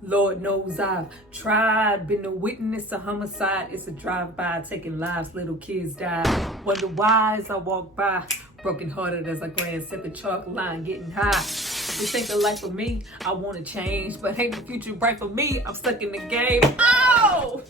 Lord knows I've tried, been a witness to homicide. It's a drive-by, taking lives, little kids die. Wonder why as I walk by, broken hearted as I glance at the chalk line getting high. This ain't the life for me, I wanna change, but ain't the future bright for me, I'm stuck in the game. Oh!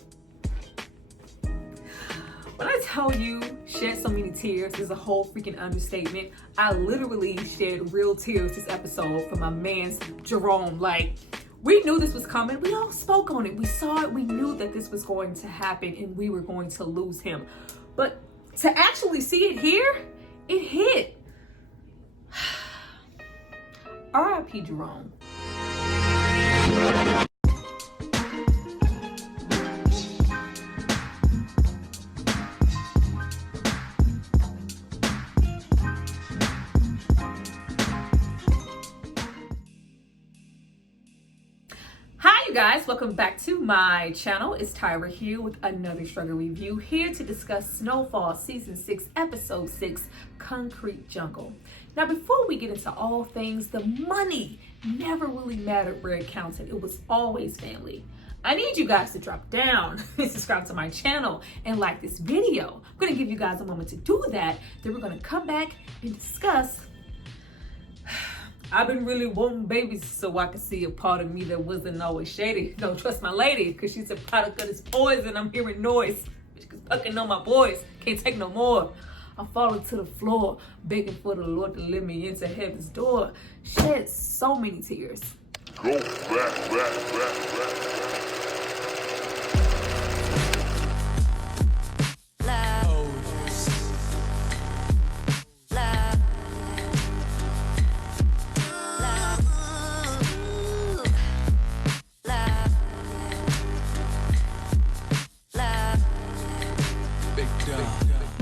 When I tell you shed so many tears is a whole freaking understatement. I literally shed real tears this episode for my man's Jerome. Like, we knew this was coming. We all spoke on it. We saw it. We knew that this was going to happen and we were going to lose him. But to actually see it here, it hit. R.I.P. Jerome. Guys, welcome back to my channel. It's Tyra here with another struggle review, here to discuss Snowfall season 6 episode 6, Concrete Jungle. Now before we get into all things, the money never really mattered where it counted. It was always family. I need you guys to drop down and subscribe to my channel and like this video. I'm going to give you guys a moment to do that. Then we're going to come back and discuss. I've been really wanting babies so I could see a part of me that wasn't always shady. Don't trust my lady because she's a product of this poison. I'm hearing noise. She's fucking on my boys. Can't take no more. I'm falling to the floor, begging for the Lord to let me into heaven's door. Shed so many tears. Go back.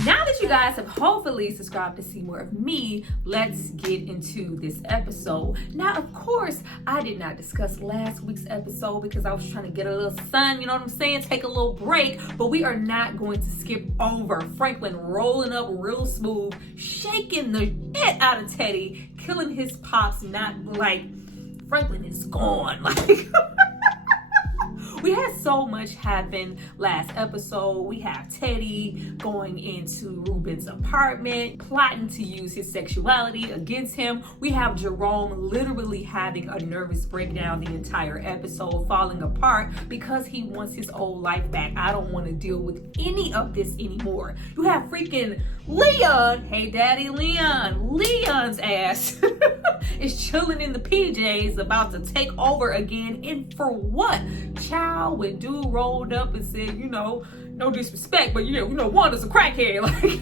Now that you guys have hopefully subscribed to see more of me, let's get into this episode. Now, of course, I did not discuss last week's episode because I was trying to get a little sun, you know what I'm saying? Take a little break, but we are not going to skip over Franklin rolling up real smooth, shaking the shit out of Teddy, killing his pops, not like Franklin is gone. Like, we had so much happen last episode. We have Teddy going into Ruben's apartment, plotting to use his sexuality against him. We have Jerome literally having a nervous breakdown the entire episode, falling apart because he wants his old life back. I don't want to deal with any of this anymore. You have freaking Leon. Hey, Daddy Leon. Leon's ass is chilling in the PJs, about to take over again. And for what? Child, when dude rolled up and said, you know, no disrespect, but you know, Wanda's a crackhead. Like,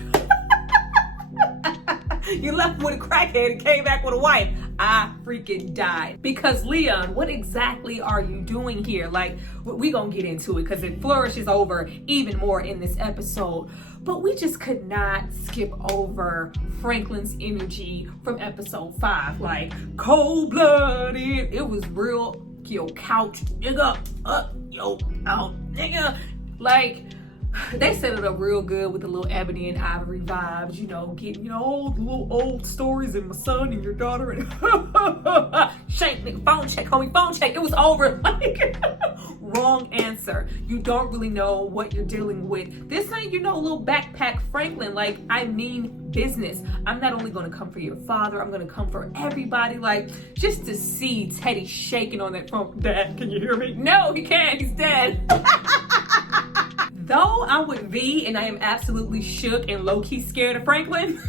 you left with a crackhead and came back with a wife. I freaking died. Because Leon, what exactly are you doing here? Like, we gonna get into it because it flourishes over even more in this episode. But we just could not skip over Franklin's energy from episode 5. Like, cold-blooded. It was real. Yo, couch, nigga, up, yo, out, nigga. Like, they set it up real good with the little Ebony and Ivory vibes, you know, getting, you know, all the little old stories and my son and your daughter and shake, nigga, phone check, homie, phone check. It was over. Like, wrong answer. You don't really know what you're dealing with. This ain't, you know, little backpack Franklin. Like, I mean business. I'm not only going to come for your father, I'm going to come for everybody. Like, just to see Teddy shaking on that phone. Dad, can you hear me? No, he can't. He's dead. Though I'm with V and I am absolutely shook and low-key scared of Franklin,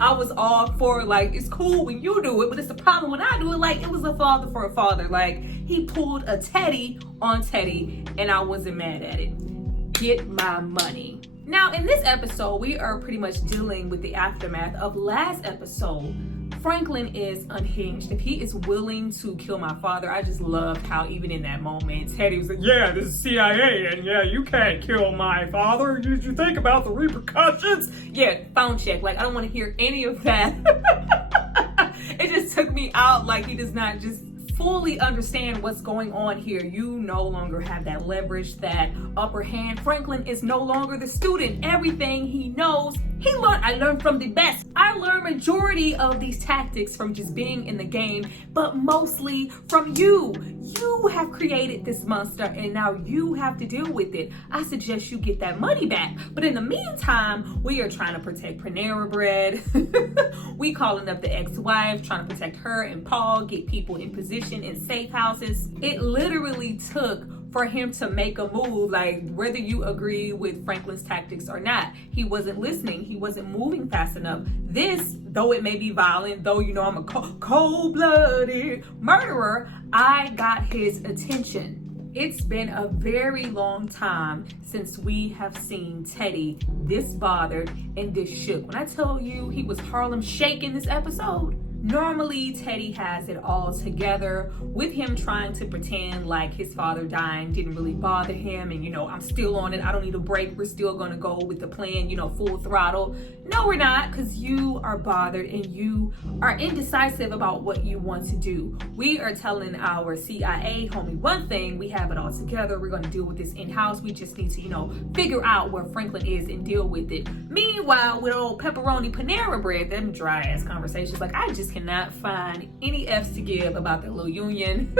I was all for, like, it's cool when you do it, but it's the problem when I do it. Like, it was a father for a father. Like, he pulled a Teddy on Teddy and I wasn't mad at it. Get my money. Now, in this episode, we are pretty much dealing with the aftermath of last episode. Franklin is unhinged. If he is willing to kill my father, I just loved how even in that moment, Teddy was like, yeah, this is CIA, and yeah, you can't kill my father. Did you think about the repercussions? Yeah, phone check. Like, I don't want to hear any of that. It just took me out. Like, he does not just fully understand what's going on here. You no longer have that leverage, that upper hand. Franklin is no longer the student. Everything he knows I learned from the best. I learned majority of these tactics from just being in the game, but mostly from you. You have created this monster and now you have to deal with it. I suggest you get that money back. But in the meantime, we are trying to protect Panera Bread. We calling up the ex-wife, trying to protect her and Paul, get people in position in safe houses. It literally took for him to make a move, like whether you agree with Franklin's tactics or not. He wasn't listening. He wasn't moving fast enough. This, though it may be violent, though you know I'm a cold-blooded murderer, I got his attention. It's been a very long time since we have seen Teddy this bothered and this shook. When I tell you he was Harlem shaking this episode, normally Teddy has it all together, with him trying to pretend like his father dying didn't really bother him and, you know, I'm still on it, I don't need a break, we're still gonna go with the plan, you know, full throttle. No, we're not, because you are bothered and you are indecisive about what you want to do. We are telling our CIA homie one thing, we have it all together, we're gonna deal with this in-house, we just need to, you know, figure out where Franklin is and deal with it. Meanwhile, with old pepperoni Panera Bread, them dry ass conversations, like I just cannot find any F's to give about the little union.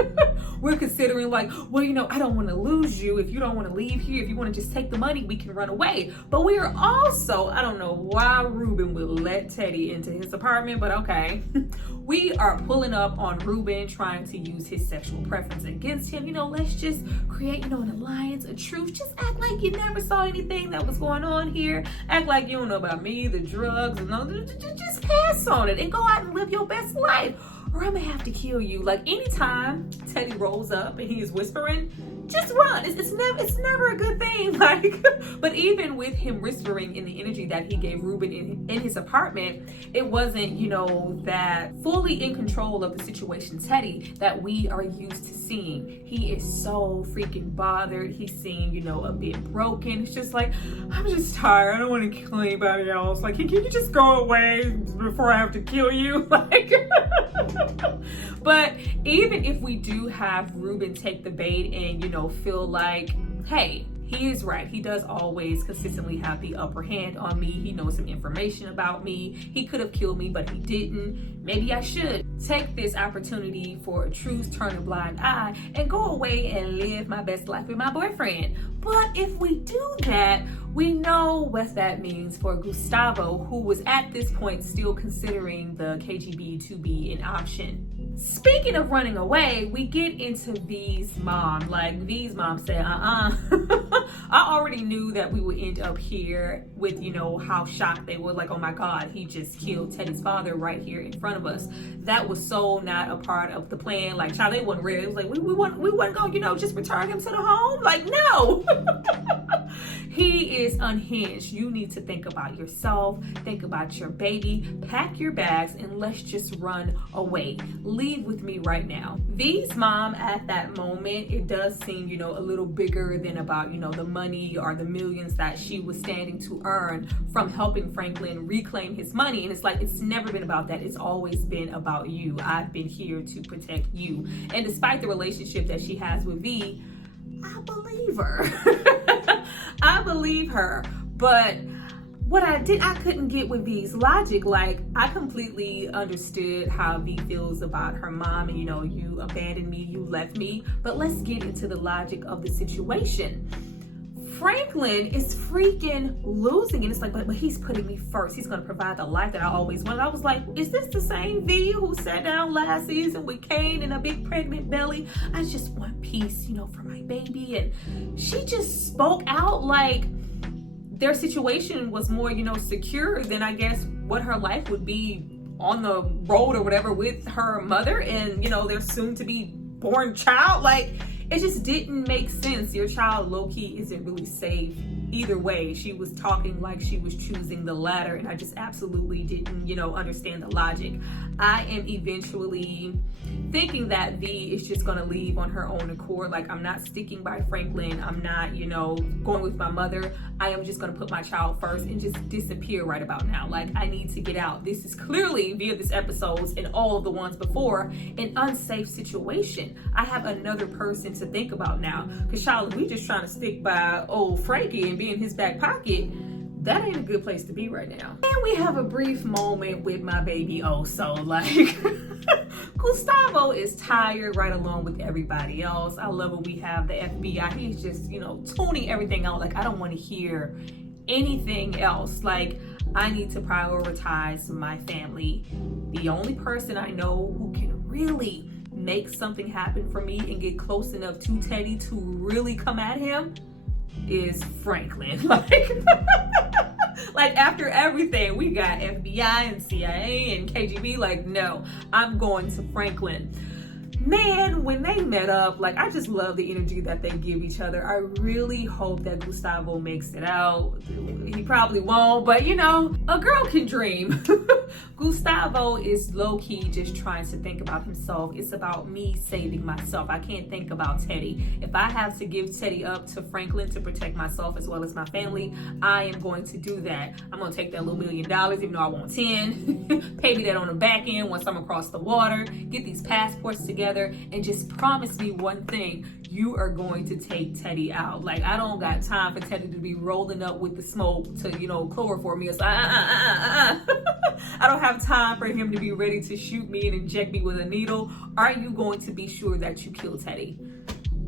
We're considering like, well, you know, I don't want to lose you. If you don't want to leave here, if you want to just take the money, we can run away. But we are also, I don't know why Ruben would let Teddy into his apartment, but okay. We are pulling up on Ruben, trying to use his sexual preference against him. You know, let's just create, you know, an alliance, a truce. Just act like you never saw anything that was going on here. Act like you don't know about me, the drugs, and all. Just pass on it and go out and live your best life, or I'm gonna have to kill you. Like anytime Teddy rolls up and he is whispering, just run. It's never a good thing. Like, but even with him whispering in the energy that he gave Ruben in his apartment, it wasn't, you know, that fully in control of the situation Teddy that we are used to seeing. He is so freaking bothered. He's seen, you know, a bit broken. It's just like, I'm just tired. I don't want to kill anybody else. Like, can you just go away before I have to kill you? Like, but even if we do have Ruben take the bait and, you know, feel like, hey, he is right. He does always consistently have the upper hand on me. He knows some information about me. He could have killed me, but he didn't. Maybe I should take this opportunity for a truce, turn a blind eye, and go away and live my best life with my boyfriend. But if we do that, we know what that means for Gustavo, who was at this point still considering the KGB to be an option. Speaking of running away, we get into V's mom. Like, V's mom said, I already knew that we would end up here with, you know, how shocked they were. Like, oh my God, he just killed Teddy's father right here in front of us. That was so not a part of the plan. Like, child, they wasn't ready. It was like, we wasn't going to, you know, just return him to the home. Like, no. He is unhinged. You need to think about yourself, think about your baby, pack your bags, and let's just run away. Leave with me right now. V's mom at that moment, it does seem, you know, a little bigger than about, you know, the money or the millions that she was standing to earn from helping Franklin reclaim his money. And it's like, it's never been about that. It's always been about you. I've been here to protect you. And despite the relationship that she has with V, I believe her. I believe her. But what I couldn't get with V's logic. Like, I completely understood how V feels about her mom and, you know, you abandoned me, you left me. But let's get into the logic of the situation. Franklin is freaking losing it. It's like, but he's putting me first. He's going to provide the life that I always wanted. I was like, is this the same V who sat down last season with Kane and a big pregnant belly? I just want peace, you know, for my baby. And she just spoke out like their situation was more, you know, secure than I guess what her life would be on the road or whatever with her mother and, you know, their soon to be born child. Like, it just didn't make sense. Your child low-key isn't really safe either way. She was talking like she was choosing the latter, and I just absolutely didn't, you know, understand the logic. I am eventually thinking that V is just gonna leave on her own accord. Like, I'm not sticking by Franklin. I'm not, you know, going with my mother. I am just gonna put my child first and just disappear right about now. Like, I need to get out. This is clearly, via this episodes and all of the ones before, an unsafe situation. I have another person to think about now. Cause child, we just trying to stick by old Frankie and be in his back pocket. that ain't a good place to be right now. And we have a brief moment with my baby Oso. Like, Gustavo is tired right along with everybody else. I love when we have the FBI. He's just, tuning everything out. Like, I don't want to hear anything else. Like, I need to prioritize my family. The only person I know who can really make something happen for me and get close enough to Teddy to really come at him is Franklin. Like after everything, we got FBI and CIA and KGB. Like, no, I'm going to Franklin. Man, when they met up, like, I just love the energy that they give each other. I really hope that Gustavo makes it out. He probably won't, but a girl can dream. Gustavo is low-key just trying to think about himself. It's about me saving myself. I can't think about Teddy. If I have to give Teddy up to Franklin to protect myself as well as my family, I am going to do that. I'm going to take that little $1 million, even though I want 10. Pay me that on the back end once I'm across the water. Get these passports together. And just promise me one thing: you are going to take Teddy out. Like, I don't got time for Teddy to be rolling up with the smoke to, chloroform me. It's like, I don't have time for him to be ready to shoot me and inject me with a needle. Are you going to be sure that you kill Teddy?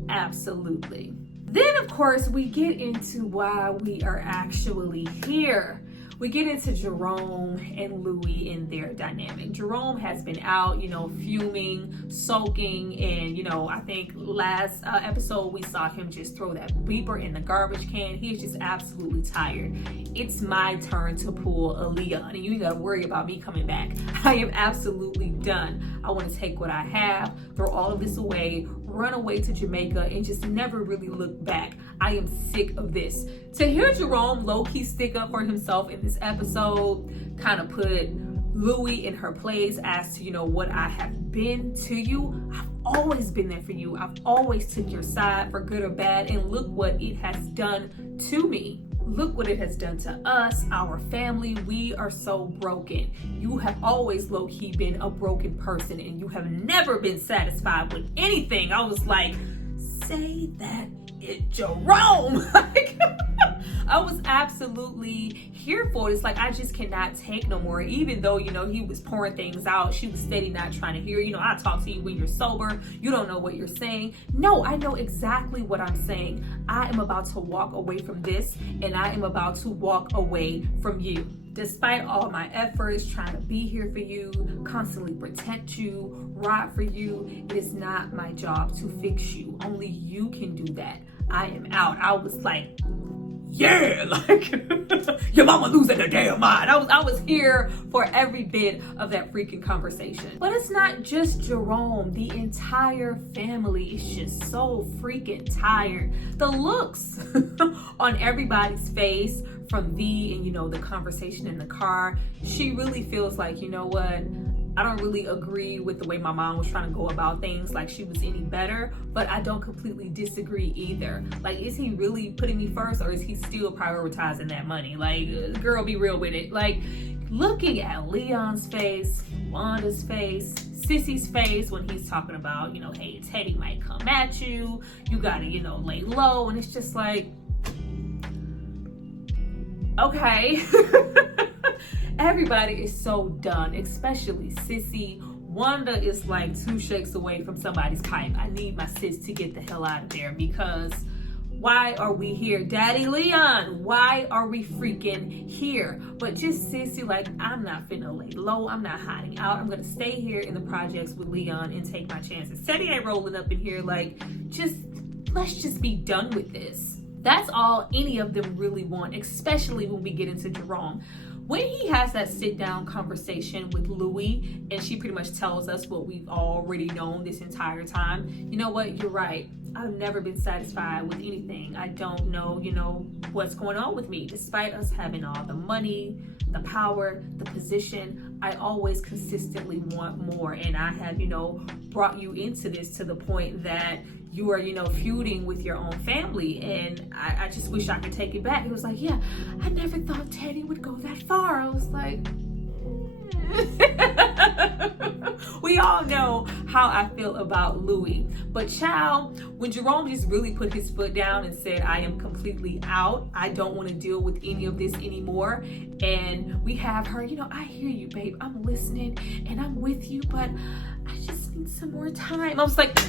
Absolutely. Then, of course, we get into why we are actually here. We get into Jerome and Louie in their dynamic. Jerome has been out, fuming, sulking, and, I think last episode we saw him just throw that beeper in the garbage can. He's just absolutely tired. It's my turn to pull a Leon, and you ain't gotta worry about me coming back. I am absolutely done. I want to take what I have, throw all of this away, run away to Jamaica, and just never really look back. I am sick of this. To hear Jerome low-key stick up for himself in this episode kind of put Louie in her place as to, what I have been to you. I've always been there for you. I've always took your side for good or bad, and look what it has done to me. Look what it has done to us, our family. We are so broken. You have always low-key been a broken person, and you have never been satisfied with anything. I was like, say that it's Jerome. I was absolutely here for it. It's like, I just cannot take no more. Even though, he was pouring things out, she was steady not trying to hear. I talk to you when you're sober. You don't know what you're saying. No, I know exactly what I'm saying. I am about to walk away from this, and I am about to walk away from you. Despite all my efforts trying to be here for you, constantly protect you, ride for you, it is not my job to fix you. Only you can do that. I am out. I was like, yeah, like your mama losing her damn mind. I was here for every bit of that freaking conversation. But it's not just Jerome. The entire family is just so freaking tired. The looks on everybody's face from V and the conversation in the car, she really feels like, what? I don't really agree with the way my mom was trying to go about things, like she was any better, but I don't completely disagree either. Like, is he really putting me first, or is he still prioritizing that money? Like, girl, be real with it. Like, looking at Leon's face, Wanda's face, Sissy's face when he's talking about, hey, Teddy might come at you, you gotta, lay low, and it's just like, okay. Everybody is so done, especially Sissy. Wanda is like 2 shakes away from somebody's pipe. I need my sis to get the hell out of there, because why are we here? Daddy Leon, why are we freaking here? But just Sissy, like, I'm not finna lay low. I'm not hiding out. I'm gonna stay here in the projects with Leon and take my chances. Teddy ain't rolling up in here. Like, let's just be done with this. That's all any of them really want, especially when we get into Jerome. When he has that sit-down conversation with Louie, and she pretty much tells us what we've already known this entire time, you know what, you're right. I've never been satisfied with anything. I don't know, what's going on with me. Despite us having all the money, the power, the position, I always consistently want more. And I have, brought you into this to the point that you are, feuding with your own family. And I just wish I could take it back. It was like, yeah, I never thought Teddy would go that far. I was like, We all know how I feel about Louie. But child, when Jerome just really put his foot down and said, I am completely out, I don't want to deal with any of this anymore. And we have her, I hear you, babe. I'm listening and I'm with you, but I just need some more time. I was like,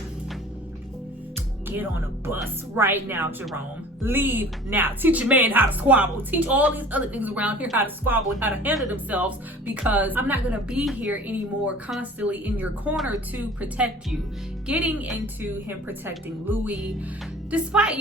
get on a bus right now, Jerome. Leave now. Teach your man how to squabble. Teach all these other niggas around here how to squabble and how to handle themselves, because I'm not going to be here anymore constantly in your corner to protect you. Getting into him protecting Louie, despite,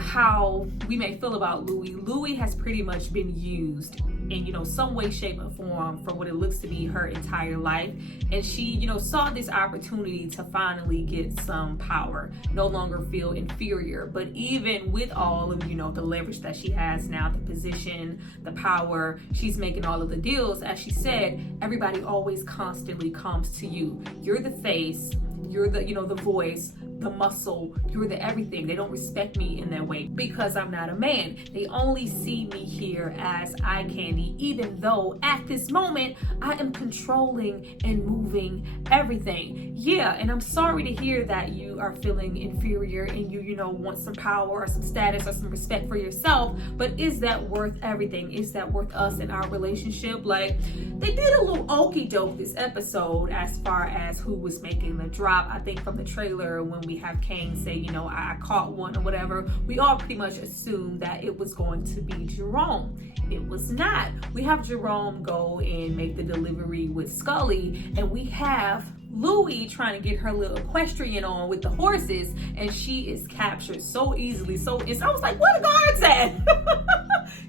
how we may feel about Louie has pretty much been used in, some way, shape, or form for what it looks to be her entire life. And she, saw this opportunity to finally get some power, no longer feel inferior. But even with all of, the leverage that she has now, the position, the power, she's making all of the deals. As she said, everybody always constantly comes to you. You're the face, you're the, the voice, the muscle, you're the everything. They don't respect me in that way because I'm not a man. They only see me here as eye candy, even though at this moment I am controlling and moving everything. Yeah, and I'm sorry to hear that you are feeling inferior and you want some power or some status or some respect for yourself, but is that worth everything? Is that worth us in our relationship? Like, they did a little okie doke this episode as far as who was making the drop. I think from the trailer, when we have Kane say, I caught one or whatever, we all pretty much assumed that it was going to be Jerome. It was not. We have Jerome go and make the delivery with Scully, and we have Louie trying to get her little equestrian on with the horses, and she is captured so easily. I was like, where the guards at?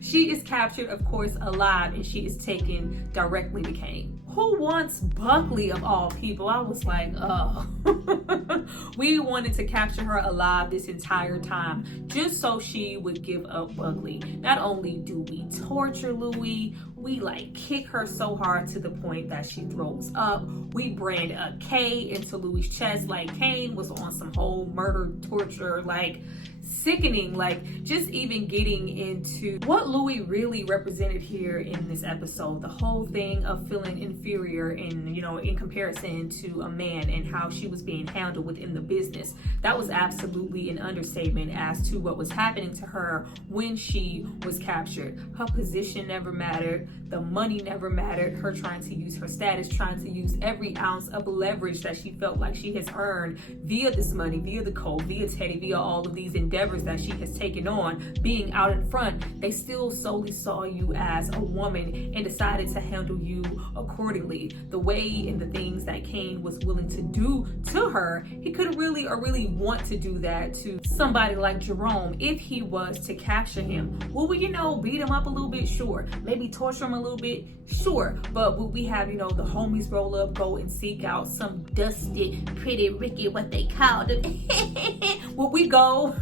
She is captured, of course, alive, and she is taken directly to Kane. Who wants Buckley of all people? I was like, oh. We wanted to capture her alive this entire time just so she would give up Buckley. Not only do we torture Louie, we kick her so hard to the point that she throws up. We brand a K into Louie's chest, like Kane was on some whole murder, torture, sickening, just even getting into what Louie really represented here in this episode. The whole thing of feeling inferior in comparison to a man and how she was being handled within the business. That was absolutely an understatement as to what was happening to her when she was captured. Her position never mattered. The money never mattered. Her trying to use her status, trying to use every ounce of leverage that she felt like she has earned via this money, via the code, via Teddy, via all of these endeavors that she has taken on, being out in front. They still solely saw you as a woman and decided to handle you accordingly. The way and the things that Kane was willing to do to her, he could really want to do that to somebody like Jerome if he was to capture him. Will we, beat him up a little bit? Sure. Maybe torture him a little bit? Sure. But will we have, the homies roll up, go and seek out some dusty, pretty Ricky, what they called him? Will we go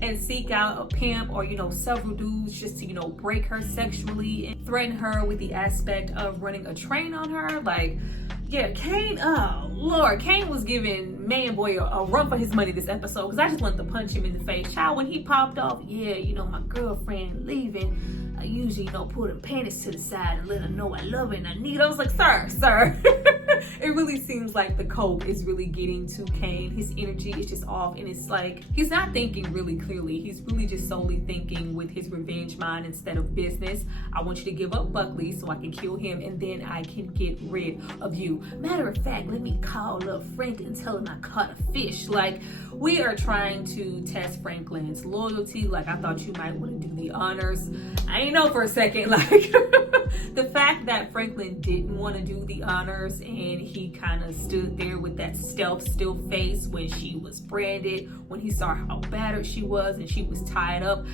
and seek out a pimp or, several dudes just to, break her sexually and threaten her with the aspect of running a train on her? Yeah, Kane, oh Lord, Kane was giving Man Boy a run for his money this episode, because I just wanted to punch him in the face. Child, when he popped off, my girlfriend leaving, I usually, put her panties to the side and let her know I love her and I need her. I was like, sir. It really seems like the coke is really getting to Kane. His energy is just off, and it's he's not thinking really clearly. He's really just solely thinking with his revenge mind instead of business. I want you to give up Buckley so I can kill him, and then I can get rid of you. Matter of fact, let me call up Franklin and tell him I caught a fish. We are trying to test Franklin's loyalty. I thought you might want to do the honors. I ain't know for a second. The fact that Franklin didn't want to do the honors and he kind of stood there with that stealth still face when she was branded, when he saw how battered she was and she was tied up.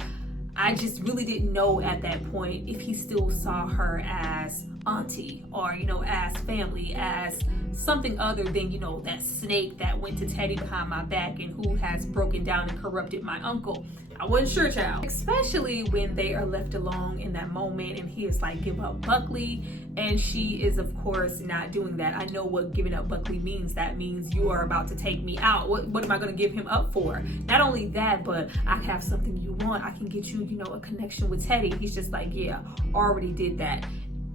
I just really didn't know at that point if he still saw her as auntie or, as family, as something other than, that snake that went to Teddy behind my back and who has broken down and corrupted my uncle. I wasn't sure, child. Especially when they are left alone in that moment and he is give up Buckley, and she is, of course, not doing that. I know what giving up Buckley means. That means you are about to take me out. What am I going to give him up for? Not only that, but I have something you want. I can get you, a connection with Teddy. He's just yeah, already did that.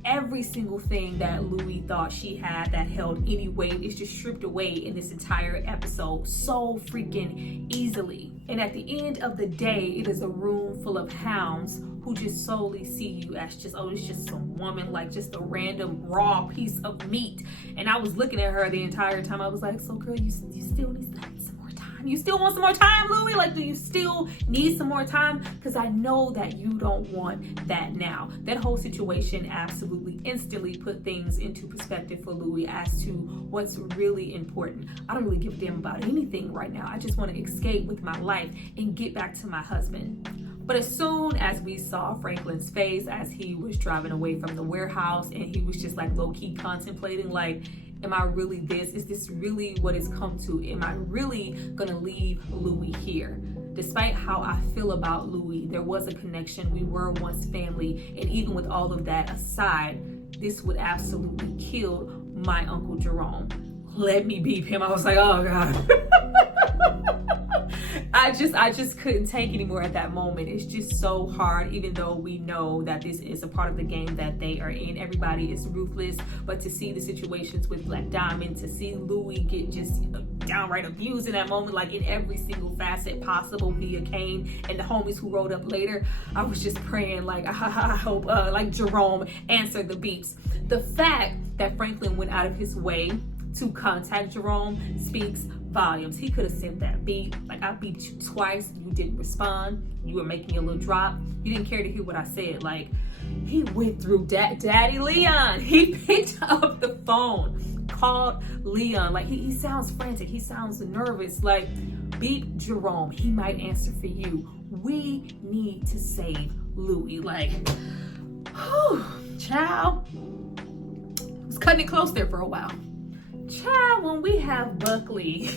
every single thing that Louie thought she had that held any weight is just stripped away in this entire episode so freaking easily. And at the end of the day, it is a room full of hounds who just solely see you as just, oh, it's just some woman, like just a random raw piece of meat. And I was looking at her the entire time. I was like, so girl, you still need some more time? You still want some more time, Louie? Like, do you still need some more time? Because I know that you don't want that now. That whole situation absolutely instantly put things into perspective for Louie as to what's really important. I don't really give a damn about anything right now. I just want to escape with my life and get back to my husband. But as soon as we saw Franklin's face as he was driving away from the warehouse and he was just like low-key contemplating, like, am I really this? Is this really what it's come to? Am I really gonna leave Louie here? Despite how I feel about Louie, there was a connection. We were once family. And even with all of that aside, this would absolutely kill my Uncle Jerome. Let me beep him. I was like, oh God. I just couldn't take anymore at that moment. It's just so hard, even though we know that this is a part of the game that they are in. Everybody is ruthless, but to see the situations with Black Diamond, to see Louie get just downright abused in that moment, like in every single facet possible via Kane and the homies who rode up later, I was just praying like, I hope like Jerome answered the beeps. The fact that Franklin went out of his way to contact Jerome speaks volumes. He could have sent that beat, like, I beat you twice, you didn't respond, you were making a little drop, you didn't care to hear what I said. Like, he went through Daddy Leon. He picked up the phone, called Leon. Like, he sounds frantic, he sounds nervous. Like, beat Jerome, he might answer for you. We need to save Louie. Like, whew, child, I was cutting it close there for a while. Child, when we have Buckley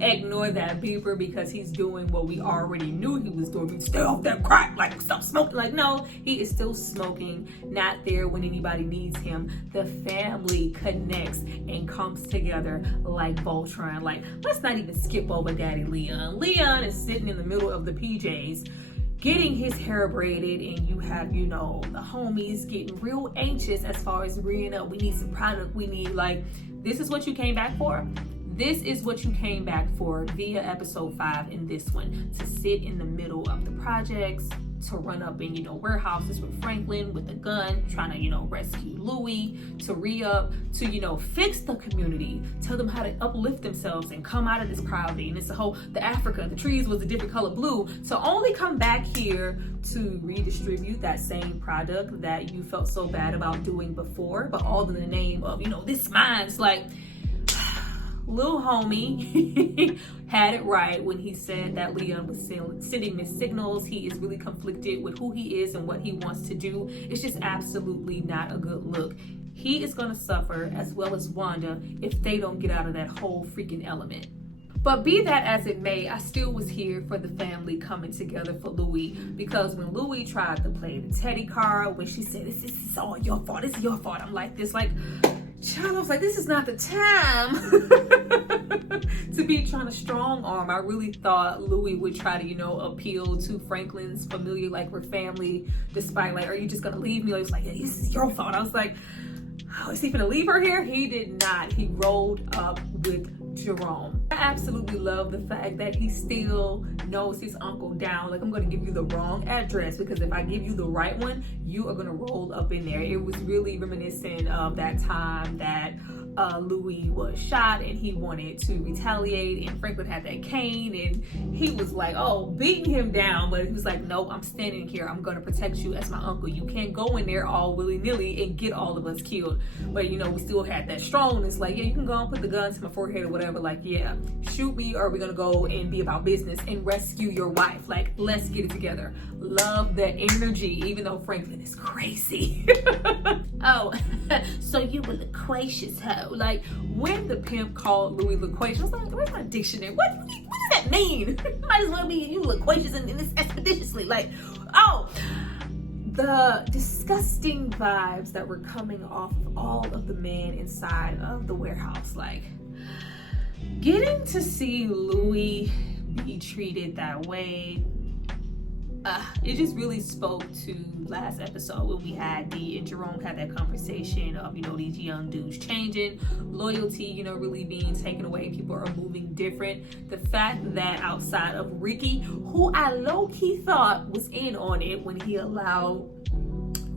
ignore that beeper because he's doing what we already knew he was doing. Stay off that crack, like, stop smoking. Like, no, he is still smoking, not there when anybody needs him. The family connects and comes together like Voltron. Like, let's not even skip over Daddy Leon. Leon is sitting in the middle of the PJs getting his hair braided, and you have, you know, the homies getting real anxious as far as reading up. We need some product. We need, like, this is what you came back for? This is what you came back for via episode 5 in this one. To sit in the middle of the projects, to run up in, you know, warehouses with Franklin with a gun, trying to, you know, rescue Louie, to re-up, to, you know, fix the community, tell them how to uplift themselves and come out of this poverty. And it's the whole, the Africa, the trees was a different color blue. To only come back here to redistribute that same product that you felt so bad about doing before, but all in the name of, you know, this mine's like, little homie had it right when he said that Leon was sending mixed signals. He is really conflicted with who he is and what he wants to do. It's just absolutely not a good look. He is going to suffer, as well as Wanda, if they don't get out of that whole freaking element. But be that as it may, I still was here for the family coming together for Louie, because when Louie tried to play the Teddy card, when she said, this is all your fault, this is your fault, I'm like this, like, child, I was like, this is not the time to be trying to strong arm. I really thought Louie would try to, you know, appeal to Franklin's familiar, like, we're family, despite, like, are you just gonna leave me? Like, it's like, yeah, this is your fault. I was like, oh, is he gonna leave her here? He did not. He rolled up with Jerome. I absolutely love the fact that he still knows his uncle down. Like, I'm going to give you the wrong address, because if I give you the right one, you are going to roll up in there. It was really reminiscent of that time that Louie was shot and he wanted to retaliate, and Franklin had that cane and he was like, oh, beating him down, but he was like, no, I'm standing here, I'm gonna protect you as my uncle. You can't go in there all willy-nilly and get all of us killed. But, you know, we still had that strongness, like, yeah, you can go and put the gun to my forehead or whatever, like, yeah, shoot me, or we're gonna go and be about business and rescue your wife. Like, let's get it together. Love the energy, even though Franklin is crazy. Oh, so you were loquacious, huh? Like, when the pimp called Louie loquacious, I was like, where's my dictionary? What does that mean? Might as well be you loquacious and this expeditiously. Like, oh, the disgusting vibes that were coming off of all of the men inside of the warehouse. Like, getting to see Louie be treated that way, it just really spoke to last episode when we had and Jerome had that conversation of, these young dudes changing, loyalty, really being taken away. People are moving different. The fact that outside of Ricky, who I low-key thought was in on it when he allowed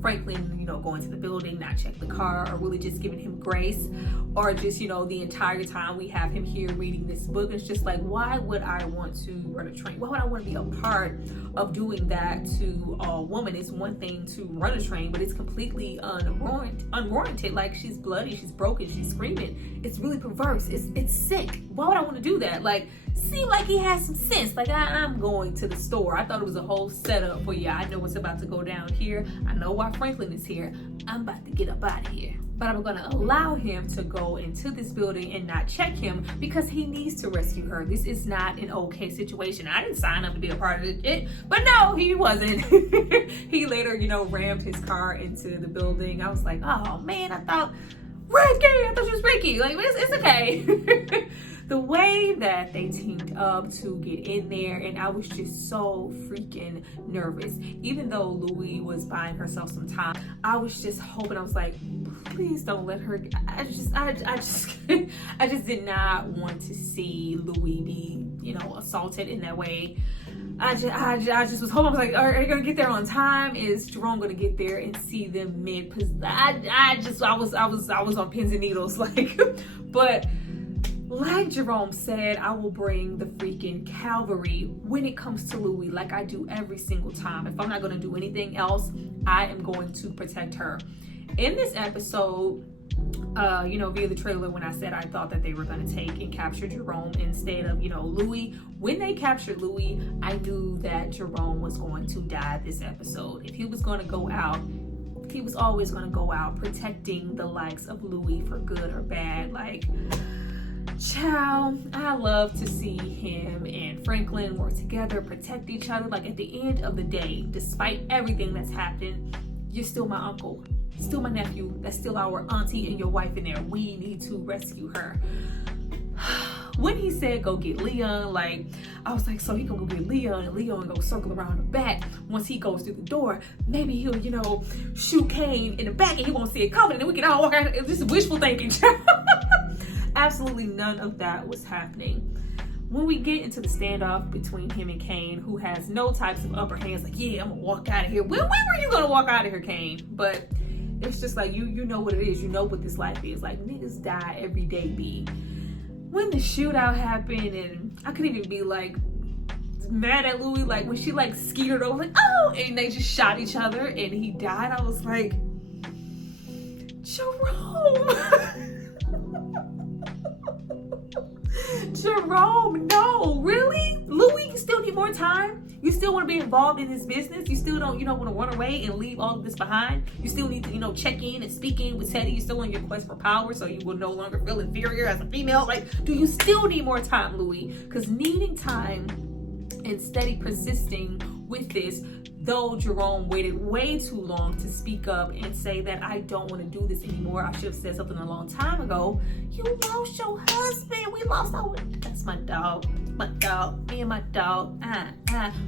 Franklin, go into the building, not check the car, or really just giving him grace, or just, the entire time we have him here reading this book. It's just like, why would I want to run a train? Why would I want to be a part of doing that to a woman? It's one thing to run a train, but it's completely unwarranted. Like, she's bloody, she's broken, she's screaming. It's really perverse. It's sick. Why would I want to do that? Like, seem like he has some sense. Like, I'm going to the store. I thought it was a whole setup for, I know what's about to go down here. I know why Franklin is here. I'm about to get up out of here. But I'm going to allow him to go into this building and not check him because he needs to rescue her. This is not an okay situation. I didn't sign up to be a part of it, but no, he wasn't. He later, rammed his car into the building. I was like, oh man, I thought she was Ricky. Like, it's okay. The way that they teamed up to get in there, and I was just so freaking nervous. Even though Louie was buying herself some time, I was just hoping, I was like, please don't let her. I just did not want to see Louie be, assaulted in that way. I just was hoping, I was like, are you gonna get there on time? Is Jerome gonna get there and see them mid? I was on pins and needles, like, but. Like Jerome said, I will bring the freaking cavalry when it comes to Louie, like I do every single time. If I'm not going to do anything else, I am going to protect her. In this episode, via the trailer, when I said I thought that they were going to take and capture Jerome instead of, Louie, when they captured Louie, I knew that Jerome was going to die this episode. If he was going to go out, he was always going to go out protecting the likes of Louie for good or bad. Like, child, I love to see him and Franklin work together, protect each other. Like, at the end of the day, despite everything that's happened, you're still my uncle, still my nephew, that's still our auntie and your wife in there. We need to rescue her. When he said go get Leon, like, I was like, so he gonna go get Leon, and Leon go circle around the back. Once he goes through the door, maybe he'll, shoot Kane in the back and he won't see it coming, and then we can all walk out. It's just wishful thinking. Absolutely none of that was happening. When we get into the standoff between him and Kane, who has no types of upper hands, like, yeah, I'm gonna walk out of here. When were you gonna walk out of here, Kane? But it's just like, you know what it is. You know what this life is. Like, niggas die every day, B. When the shootout happened, and I couldn't even be like mad at Louie, like when she like skeeted over, like, oh, and they just shot each other and he died. I was like, Jerome. Jerome, no, really? Louie, you still need more time? You still want to be involved in his business? You still don't, want to run away and leave all of this behind? You still need to, check in and speak in with Teddy? You still on your quest for power, so you will no longer feel inferior as a female? Like, do you still need more time, Louie? Because needing time and steady persisting with this, though Jerome waited way too long to speak up and say that I don't want to do this anymore. I should have said something a long time ago. You lost your husband. We lost our, that's my dog. My dog. Me and my dog.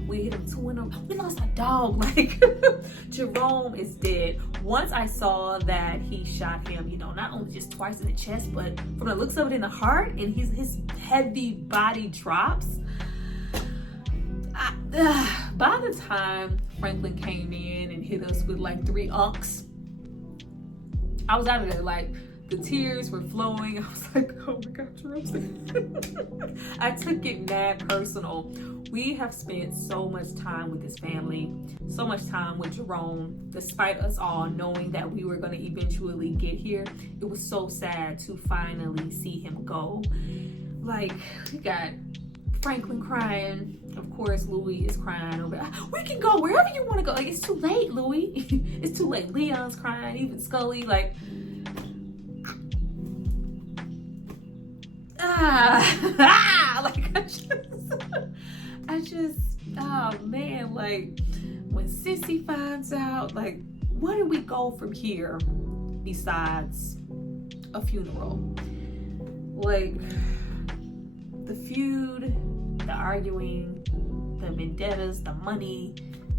We hit him 2-0. We lost our dog. Like, Jerome is dead. Once I saw that he shot him, not only just twice in the chest, but from the looks of it in the heart, and his heavy body drops. By the time Franklin came in and hit us with like 3 unks, I was out of there. Like, the tears were flowing. I was like, oh my God, Jerome. I took it mad personal. We have spent so much time with this family, so much time with Jerome, despite us all knowing that we were going to eventually get here. It was so sad to finally see him go. Like, we got Franklin crying. Of course, Louie is crying over, we can go wherever you want to go. Like, it's too late, Louie. It's too late. Leon's crying, even Scully. Like, like I just, oh man, like, when Sissy finds out, like, where do we go from here besides a funeral? Like, the feud, the arguing, the vendettas, the money,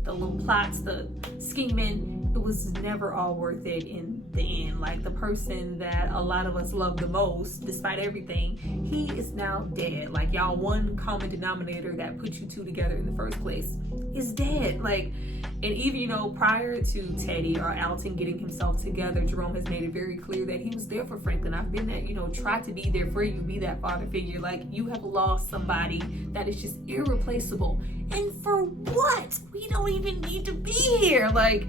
the little plots, the scheming, it was never all worth it in the end. Like, the person that a lot of us love the most, despite everything, he is now dead. Like, y'all, one common denominator that put you two together in the first place is dead. Like, and even, you know, prior to Teddy or Alton getting himself together, Jerome has made it very clear that he was there for Franklin. I've been that, you know, tried to be there for you, be that father figure. Like, you have lost somebody that is just irreplaceable. And for what? We don't even need to be here. Like,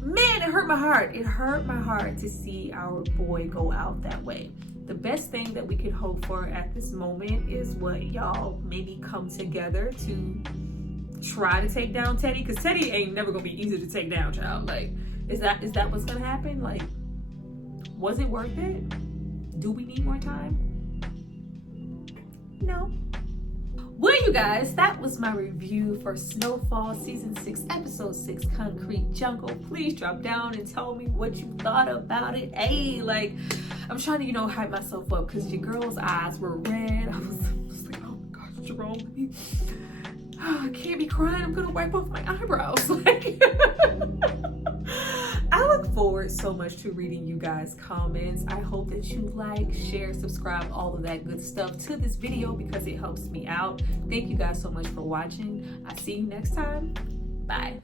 man, it hurt my heart. It hurt my heart to see our boy go out that way. The best thing that we could hope for at this moment is what y'all maybe come together to try to take down Teddy, because Teddy ain't never gonna be easy to take down, child. Like, is that what's gonna happen? Like, was it worth it? Do we need more time? No. Well, you guys, that was my review for Snowfall Season 6, Episode 6, Concrete Jungle. Please drop down and tell me what you thought about it. Hey, like, I'm trying to, you know, hype myself up because your girl's eyes were red. I was like, oh my gosh, Jerome, I can't be crying. I'm gonna wipe off my eyebrows. Like, I look forward so much to reading you guys' comments. I hope that you like, share, subscribe, all of that good stuff to this video because it helps me out. Thank you guys so much for watching. I'll see you next time. Bye.